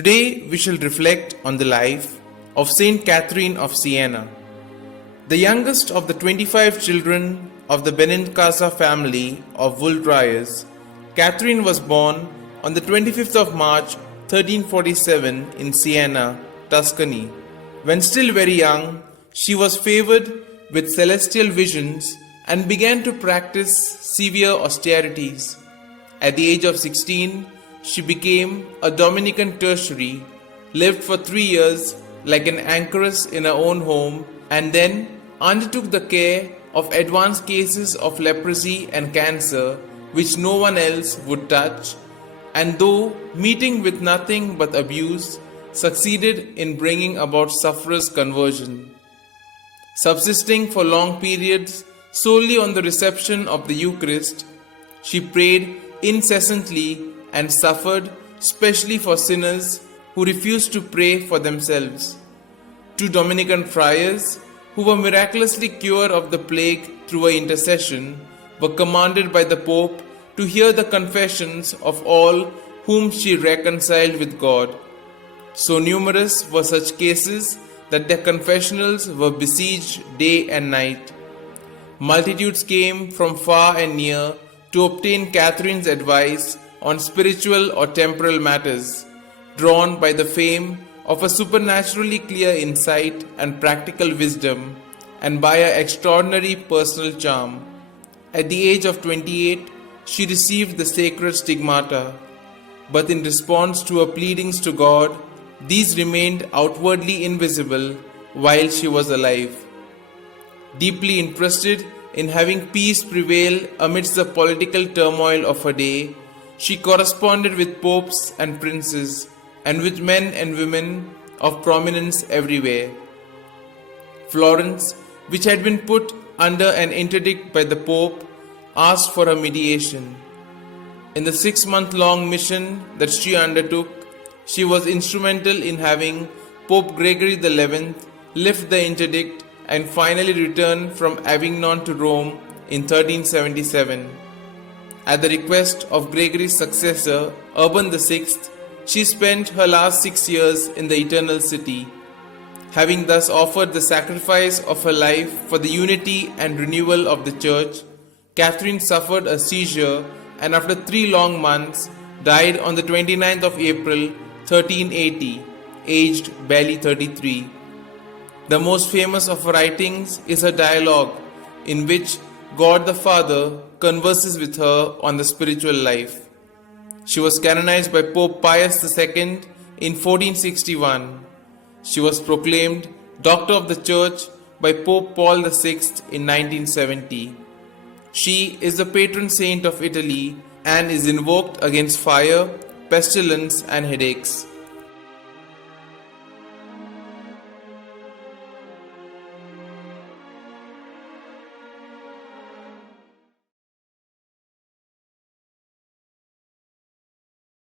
Today we shall reflect on the life of St Catherine of Siena. The youngest of the 25 children of the Benincasa family of wool dryers, Catherine was born on the 25th of March 1347 in Siena, Tuscany. When still very young, she was favored with celestial visions and began to practice severe austerities. At the age of 16, she became a Dominican tertiary, lived for 3 years like an anchoress in her own home, and then undertook the care of advanced cases of leprosy and cancer which no one else would touch, and though meeting with nothing but abuse, succeeded in bringing about sufferers' conversion. Subsisting for long periods solely on the reception of the Eucharist, she prayed incessantly and suffered specially for sinners who refused to pray for themselves. 2 Dominican friars, who were miraculously cured of the plague through her intercession, were commanded by the Pope to hear the confessions of all whom she reconciled with God. So numerous were such cases that their confessionals were besieged day and night. Multitudes came from far and near to obtain Catherine's advice on spiritual or temporal matters, drawn by the fame of a supernaturally clear insight and practical wisdom, and by her extraordinary personal charm. At the age of 28, she received the sacred stigmata, but in response to her pleadings to God, these remained outwardly invisible while she was alive. Deeply interested in having peace prevail amidst the political turmoil of her day, she corresponded with popes and princes, and with men and women of prominence everywhere. Florence, which had been put under an interdict by the Pope, asked for her mediation. In the 6-month-long mission that she undertook, she was instrumental in having Pope Gregory XI lift the interdict and finally return from Avignon to Rome in 1377. At the request of Gregory's successor, Urban VI, she spent her last 6 years in the Eternal City. Having thus offered the sacrifice of her life for the unity and renewal of the Church, Catherine suffered a seizure and after 3 long months died on the 29th of April 1380, aged barely 33. The most famous of her writings is her dialogue, in which God the Father converses with her on the spiritual life. She was canonized by Pope Pius II in 1461. She was proclaimed Doctor of the Church by Pope Paul VI in 1970. She is the patron saint of Italy and is invoked against fire, pestilence, and headaches.